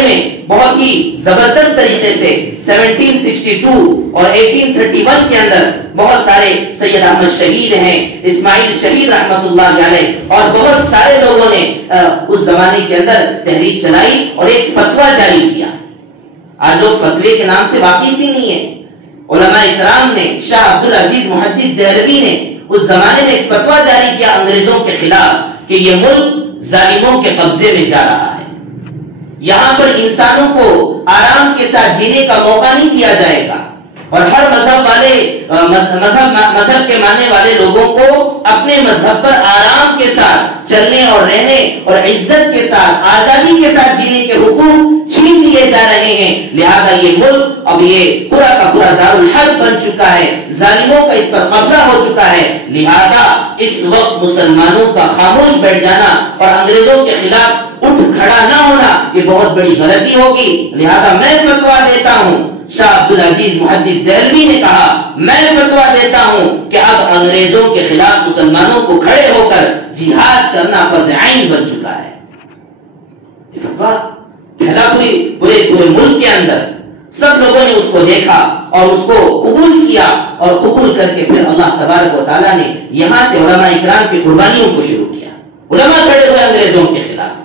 میں بہت ہی زبردست طریقے سے 1762 اور 1831 کے اندر بہت سارے سید احمد شہید ہیں، اسماعیل شہید رحمت اللہ علیہ اور بہت سارے لوگوں نے اس زمانے کے اندر تحریک چلائی اور ایک فتویٰ جاری کیا۔ آج لوگ فتوے کے نام سے واقف ہی نہیں ہیں۔ علماء اکرام نے، شاہ عبد العزیز محدث دہلوی نے اس زمانے میں ایک فتویٰ جاری کیا انگریزوں کے خلاف کہ یہ ملک ظالموں کے قبضے میں جا رہا ہے، یہاں پر انسانوں کو آرام کے ساتھ جینے کا موقع نہیں دیا جائے گا، اور ہر مذہب کے ماننے والے لوگوں کو اپنے مذہب پر آرام کے ساتھ چلنے اور رہنے اور عزت کے ساتھ آزادی کے ساتھ جینے کے حقوق چھین لیے جا رہے ہیں۔ لہذا یہ ملک اب یہ پورا کا پورا دارالحرب بن چکا ہے، ظالموں کا اس پر قبضہ ہو چکا ہے۔ لہذا اس وقت مسلمانوں کا خاموش بیٹھ جانا اور انگریزوں کے خلاف اٹھ کھڑا نہ ہونا یہ بہت بڑی غلطی ہوگی۔ لہذا میں فتویٰ دیتا ہوں، شاہ عبدالعزیز محدث دہلوی نے کہا، میں فتویٰ دیتا ہوں کہ اب انگریزوں کے خلاف مسلمانوں کو کھڑے ہو کر جہاد کرنا فرض عین بن چکا ہے۔ یہ فتویٰ پھیلا پورے ملک کے اندر، سب لوگوں نے اس کو دیکھا اور اس کو قبول کیا، اور قبول کر کے پھر اللہ تبارک و تعالیٰ نے یہاں سے علماء اکرام کی قربانیوں کو شروع کیا۔ علماء کھڑے ہوئے انگریزوں کے خلاف،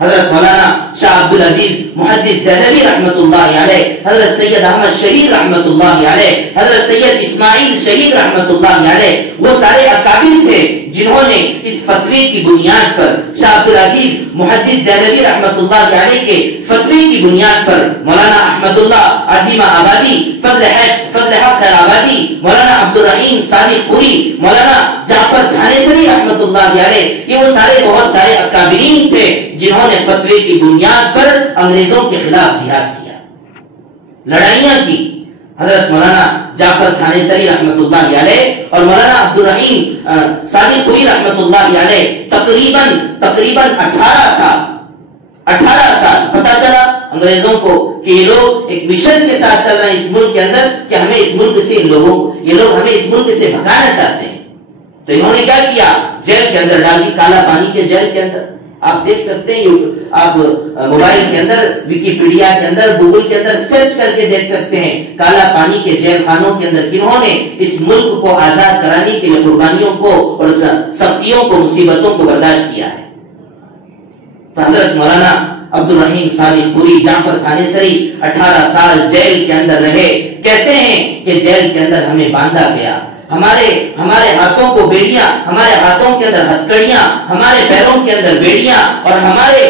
حضرت مولانا شاہ عبدالعزیز محدث دہلوی رحمت اللہ علیہ، حضرت سید احمد شہید رحمت اللہ علیہ، حضرت سید اسماعیل شہید رحمت اللہ علیہ، وہ سارے اکابر تھے جنہوں نے اس فتوے کی بنیاد پر، شاہ عبدالعزیز محدث دہلوی رحمت اللہ علیہ کے فتوے کی بنیاد پر مولانا احمد اللہ عظیم آبادی، فضل حق خیر آبادی، مولانا عبدالرحیم صادق پوری، مولانا جعفر تھانیسری رحمت اللہ علیہ، یہ وہ سارے بہت سارے اکابرین تھے جنہوں نے فتوے کی بنیاد پر انگریزوں کے خلاف جہاد کیا، لڑائیاں کی۔ حضرت مولانا جعفر تھانیسری رحمت اللہ علیہ اور مولانا عبدالرحیم صادق پوری رحمت اللہ علیہ تقریباً 18 سال پتہ چلا انگریزوں کو کہ یہ لوگ ایک مشن کے ساتھ چل رہے ہیں اس ملک کے اندر کہ ہمیں اس ملک سے یہ لوگ ہمیں اس ملک سے بھگانا چاہتے ہیں۔ تو انہوں نے کیا کیا؟ جیل کے اندر ڈال دی، کالا پانی کے جیل کے اندر۔ آپ دیکھ سکتے ہیں، آپ موبائل کے اندر، ویکیپیڈیا کے اندر، گوگل کے اندر سرچ کر کے دیکھ سکتے ہیں کالا پانی کے جیل خانوں کے اندر کنہوں نے اس ملک کو آزاد کرانے کے لیے قربانیوں کو اور سختیوں کو، مصیبتوں کو برداشت کیا ہے۔ تو حضرت مولانا عبدالرحیم صادق پوری، جعفر تھانیسری 18 سال جیل کے اندر رہے۔ کہتے ہیں کہ جیل کے اندر ہمیں باندھا گیا، ہمارے ہاتھوں کو بیڑیاں، ہمارے ہاتھوں کے اندر ہتکڑیاں، ہمارے پیروں کے اندر بیڑیاں، اور ہمارے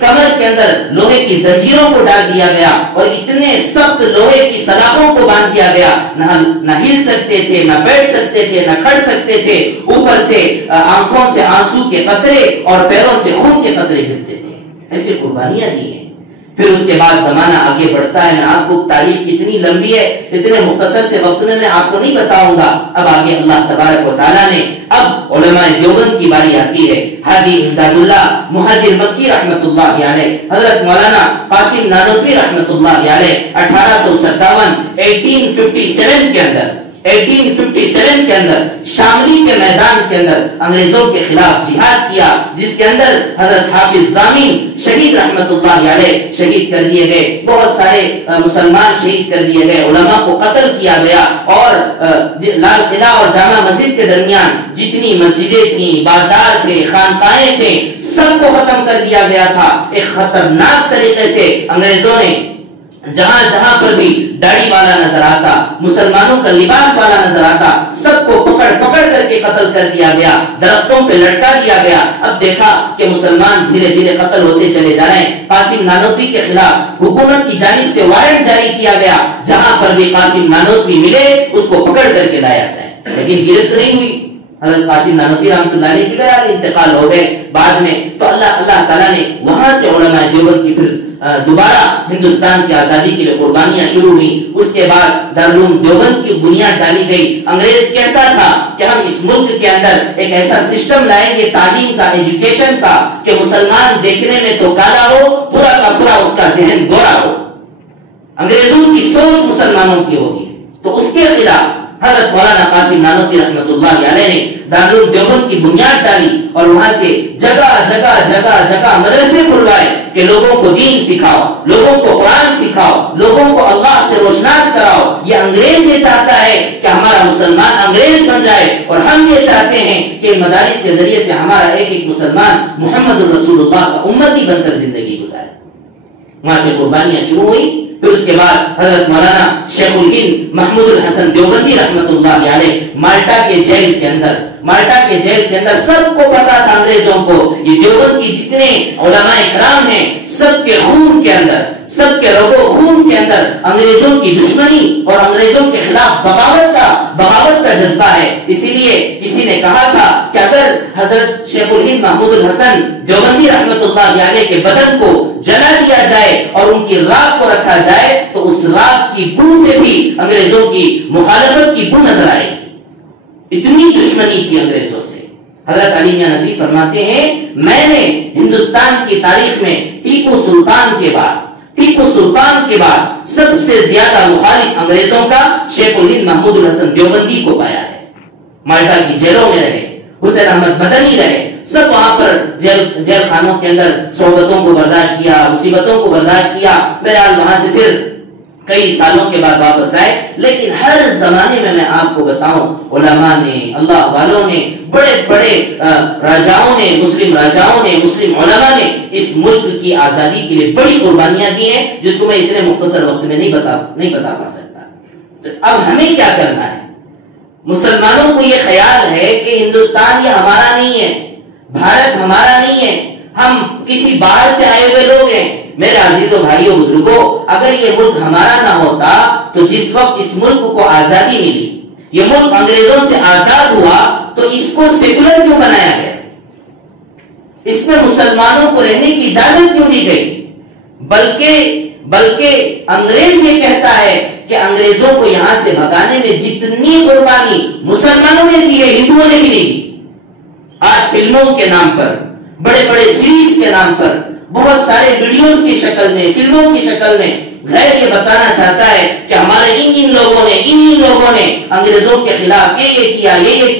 کمر کے اندر لوہے کی زنجیروں کو ڈال دیا گیا، اور اتنے سخت لوہے کی سلاخوں کو باندھ دیا گیا، نہ ہل سکتے تھے، نہ بیٹھ سکتے تھے، نہ کھڑ سکتے تھے۔ اوپر سے آنکھوں سے آنسو کے قطرے اور پیروں سے خون کے قطرے گرتے تھے۔ ایسی قربانیاں دی ہیں۔ پھر اس کے بعد زمانہ آگے بڑھتا ہے۔ میں آپ کو تاریخ کتنی لمبی ہے، اتنے مختصر سے وقت میں آپ کو نہیں بتاؤں گا۔ اب آگے اللہ تبارک و تعالیٰ نے، اب علماء دیوبند کی باری آتی ہے۔ حاجی امداد اللہ مہاجر مکی رحمت اللہ علیہ، حضرت مولانا قاسم نانوتوی رحمت اللہ علیہ 1857 کے اندر 1857 کے اندر شاملی کے میدان کے اندر انگریزوں کے خلاف جہاد کیا، جس کے اندر حضرت حافظ ضامن شہید رحمت اللہ علیہ شہید کر دیے گئے، بہت سارے مسلمان شہید کر دیے گئے، علماء کو قتل کیا گیا، اور لال قلعہ اور جامع مسجد کے درمیان جتنی مسجدیں تھیں، بازار تھے، خانقاہیں تھے، سب کو ختم کر دیا گیا تھا۔ ایک خطرناک طریقے سے انگریزوں نے جہاں جہاں پر بھی داڑھی والا نظر آتا، مسلمانوں کا لباس والا نظر آتا، سب کو پکڑ کر کے قتل کر دیا گیا، درختوں پہ لٹکا دیا گیا۔ اب دیکھا کہ مسلمان دھیرے دھیرے قتل ہوتے چلے جا رہے ہیں۔ قاسم نانوتوی کے خلاف حکومت کی جانب سے وارنٹ جاری کیا گیا، جہاں پر بھی قاسم نانوتوی ملے اس کو پکڑ کر کے لایا جائے، لیکن گرفت نہیں ہوئی۔ حضرت قاسم نانوتوی رحمۃ اللہ علیہ کی بہرحال انتقال ہو گئے بعد میں۔ تو اللہ تعالیٰ نے وہاں سے علماء دیوبند کی پھر دوبارہ ہندوستان کی آزادی کے لیے قربانیاں شروع ہوئی۔ اس کے بعد دارالعلوم دیوبند کی بنیاد ڈالی گئی۔ انگریز کہتا تھا کہ ہم اس ملک کے اندر ایک ایسا سسٹم لائیں گے تعلیم کا، ایجوکیشن کا، کہ مسلمان دیکھنے میں تو کالا ہو، پورا کا پورا اس کا ذہن گورا ہو۔ انگریزوں کی سوچ مسلمانوں کی ہوگی۔ تو اس کے خلاف حضرت مولانا قاسم نانوتوی رحمت اللہ علیہ نے دارالعلوم دیوبند کی بنیاد ڈالی، اور وہاں سے جگہ جگہ مدرسے کھلوائے کہ لوگوں کو دین سکھاؤ، لوگوں کو قرآن سکھاؤ، لوگوں کو اللہ سے روشناس کراؤ۔ یہ انگریز یہ چاہتا ہے کہ ہمارا مسلمان انگریز بن جائے، اور ہم یہ چاہتے ہیں کہ مدارس کے ذریعے سے ہمارا ایک ایک مسلمان محمد رسول اللہ کا امتی بن کر زندگی گزارے۔ وہاں سے قربانیاں شروع ہوئی۔ پھر اس کے بعد حضرت مولانا شیخ الہند محمود الحسن دیوبندی رحمت اللہ علیہ مالٹا کے جیل کے اندر سب کو پتا تھا انگریزوں کو یہ دیوبند کی جتنے علماء کرام ہیں سب کے خون کے اندر، سب کے رگ و خون کے اندر انگریزوں کی دشمنی اور انگریزوں کے خلاف بغاوت کا جذبہ ہے۔ اسی لیے کسی نے کہا تھا کہ اگر حضرت شیخ الہند محمود الحسن دیوبندی رحمت اللہ علیہ کے بدن کو جلا دیا جائے اور ان کی راکھ کو رکھا جائے تو اس راکھ کی بو سے بھی انگریزوں کی مخالفت کی بو نظر آئے گی، اتنی دشمنی تھی انگریزوں سے۔ حضرت علی میاں ندوی فرماتے ہیں میں نے ہندوستان کی تاریخ میں ٹیپو سلطان کے بعد سب سے زیادہ مخالف انگریزوں کا شیخ الہند محمود الحسن دیوبندی کو پایا ہے۔ مالٹا کی جیلوں میں رہے، حسین احمد مدنی رہے، سب وہاں پر جیل خانوں کے اندر صحبتوں کو برداشت کیا، مصیبتوں کو برداشت کیا، بہرحال وہاں سے پھر کئی سالوں کے بعد واپس آئے۔ لیکن ہر زمانے میں آپ کو بتاؤں علماء نے، اللہ والوں نے، بڑے بڑے راجاؤں نے، مسلم علماء نے اس ملک کی آزادی کے لیے بڑی قربانیاں دی ہیں، جس کو میں اتنے مختصر وقت میں نہیں بتا پا سکتا۔ تو اب ہمیں کیا کرنا ہے؟ مسلمانوں کو یہ خیال ہے کہ ہندوستان یہ ہمارا نہیں ہے، بھارت ہمارا نہیں ہے، ہم کسی باہر سے آئے ہوئے لوگ ہیں۔ میرے عزیزوں بھائیوں بزرگوں، اگر یہ ملک ہمارا نہ ہوتا تو جس وقت اس ملک کو آزادی ملی، یہ ملک انگریزوں سے آزاد ہوا، تو اس کو سیکولر کیوں بنایا گیا؟ اس میں مسلمانوں کو رہنے کی اجازت کیوں دی گئی؟ بلکہ انگریز یہ کہتا ہے کہ انگریزوں کو یہاں سے بھگانے میں جتنی قربانی مسلمانوں نے دی ہے، ہندوؤں نے بھی نہیں دی۔ آج فلموں کے نام پر، بڑے بڑے سیریز کے نام پر، بہت سارے ویڈیوز کی شکل میں، فلموں کی شکل میں غیر یہ بتانا چاہتا ہے کہ ہمارے ان لوگوں نے انگریزوں کے خلاف یہ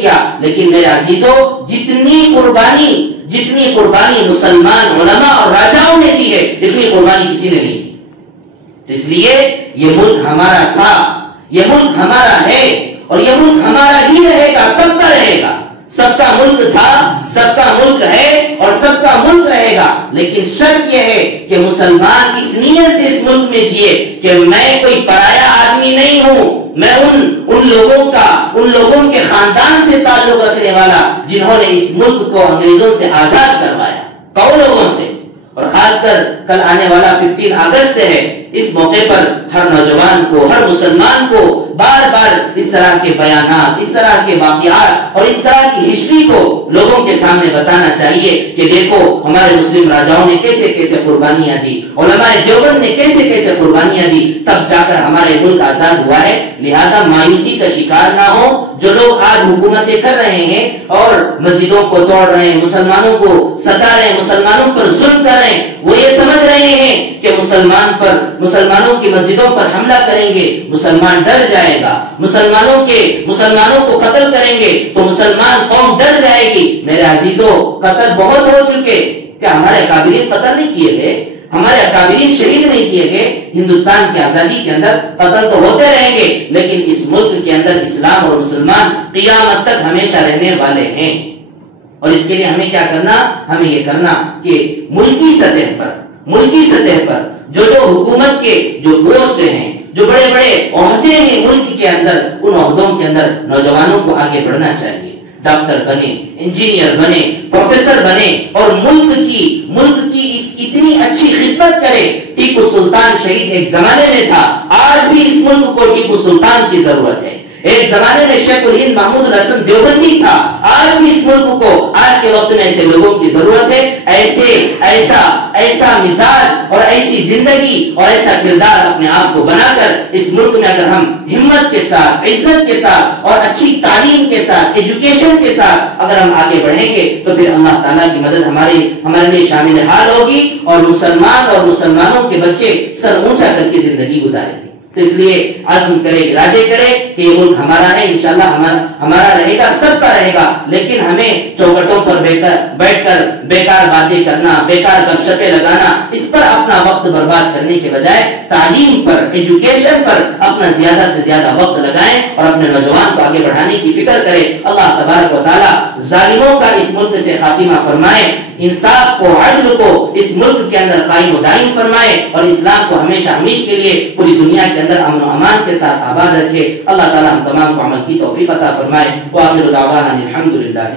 کیا۔ لیکن میرے عزیزوں، جتنی قربانی مسلمان علماء اور راجاؤں نے دی ہے، اتنی قربانی کسی نے نہیں دی۔ اس لیے یہ ملک ہمارا تھا، یہ ملک ہمارا ہے، اور یہ ملک ہمارا ہی رہے گا، سب کا رہے گا۔ سب کا ملک تھا، سب کا ملک ہے، اور سب کا ملک رہے گا۔ لیکن شرط یہ ہے کہ مسلمان اس نیت سے اس ملک میں جیے کہ میں کوئی پرایا آدمی نہیں ہوں، میں ان لوگوں کے خاندان سے تعلق رکھنے والا جنہوں نے اس ملک کو انگریزوں سے آزاد کروایا۔ کون لوگوں سے؟ اور خاص کر کل آنے والا 15 اگست ہے، اس موقع پر ہر نوجوان کو، ہر مسلمان کو بار بار اس طرح کے بیانات، اس طرح کے واقعات اور اس طرح کی ہسٹری کو لوگوں کے سامنے بتانا چاہیے کہ دیکھو ہمارے مسلم راجاؤں نے کیسے کیسے قربانیاں دی، علماء دیوبند نے کیسے کیسے قربانیاں دی، تب جا کر ہمارے ملک آزاد ہوا ہے۔ لہذا مایوسی کا شکار نہ ہو۔ جو لوگ آج حکومتیں کر رہے ہیں اور مسجدوں کو توڑ رہے ہیں، مسلمانوں کو ستا رہے ہیں، مسلمانوں پر ظلم کر رہے ہیں، وہ یہ سمجھ رہے ہیں کہ مسلمانوں کی مسجدوں پر حملہ کریں گے مسلمان ڈر جائے گا، مسلمانوں کو قتل کریں گے تو مسلمان قوم ڈر جائے گی۔ میرے عزیزوں، قتل بہت ہو چکے، کیا ہمارے اکابرین قتل نہیں کیے گئے؟ ہمارے اکابرین شہید نہیں کیے گئے؟ ہندوستان کی آزادی کے اندر قتل تو ہوتے رہیں گے، لیکن اس ملک کے اندر اسلام اور مسلمان قیامت تک ہمیشہ رہنے والے ہیں۔ اور اس کے لیے ہمیں کیا کرنا؟ ہمیں یہ کرنا کہ ملکی سطح پر جو حکومت کے جو پوسٹ ہیں، جو بڑے بڑے عہدے ہیں ملک کے اندر، ان عہدوں کے اندر نوجوانوں کو آگے بڑھنا چاہیے۔ ڈاکٹر بنے، انجینئر بنے، پروفیسر بنے، اور ملک کی اس اتنی اچھی خدمت کرے۔ ٹیپو سلطان شہید ایک زمانے میں تھا، آج بھی اس ملک کو ٹیپو سلطان کی ضرورت ہے۔ ایک زمانے میں شیخ الہند محمود الحسن دیوبندی تھا، آج بھی اس ملک کو آج کے وقت میں ایسے لوگوں کی ضرورت ہے، ایسا مزاج اور ایسی زندگی اور ایسا کردار اپنے آپ کو بنا کر اس ملک میں اگر ہم ہمت کے ساتھ، عزت کے ساتھ اور اچھی تعلیم کے ساتھ، ایجوکیشن کے ساتھ اگر ہم آگے بڑھیں گے تو پھر اللہ تعالیٰ کی مدد ہمارے لیے شامل حال ہوگی، اور مسلمانوں کے بچے سر اونچا کر کے زندگی گزاریں گے۔ تو اس لیے عزم کرے، ارادے کرے کہ یہ ملک ہمارا ہے، انشاءاللہ ہمارا رہے گا، سب کا رہے گا، لیکن ہمیں چوکھٹوں پر بیٹھ کر بیکار باتیں کرنا، بیکار گپ شپیں لگانا، اس پر اپنا وقت برباد کرنے کے بجائے تعلیم پر، ایجوکیشن پر اپنا زیادہ سے زیادہ وقت لگائیں اور اپنے نوجوان کو آگے بڑھانے کی فکر کریں۔ اللہ تبارک و تعالی ظالموں کا اس ملک سے خاتمہ فرمائے، انصاف کو، عدل کو اس ملک کے اندر قائم و دائم فرمائے، اور اسلام کو ہمیشہ ہمیشہ کے لیے پوری دنیا کے اندر امن و امان کے ساتھ آباد رکھے۔ اللہ تعالی ہم تمام کو عمل کی توفیق عطا فرمائے۔ وآخر دعوانا الحمدللہ۔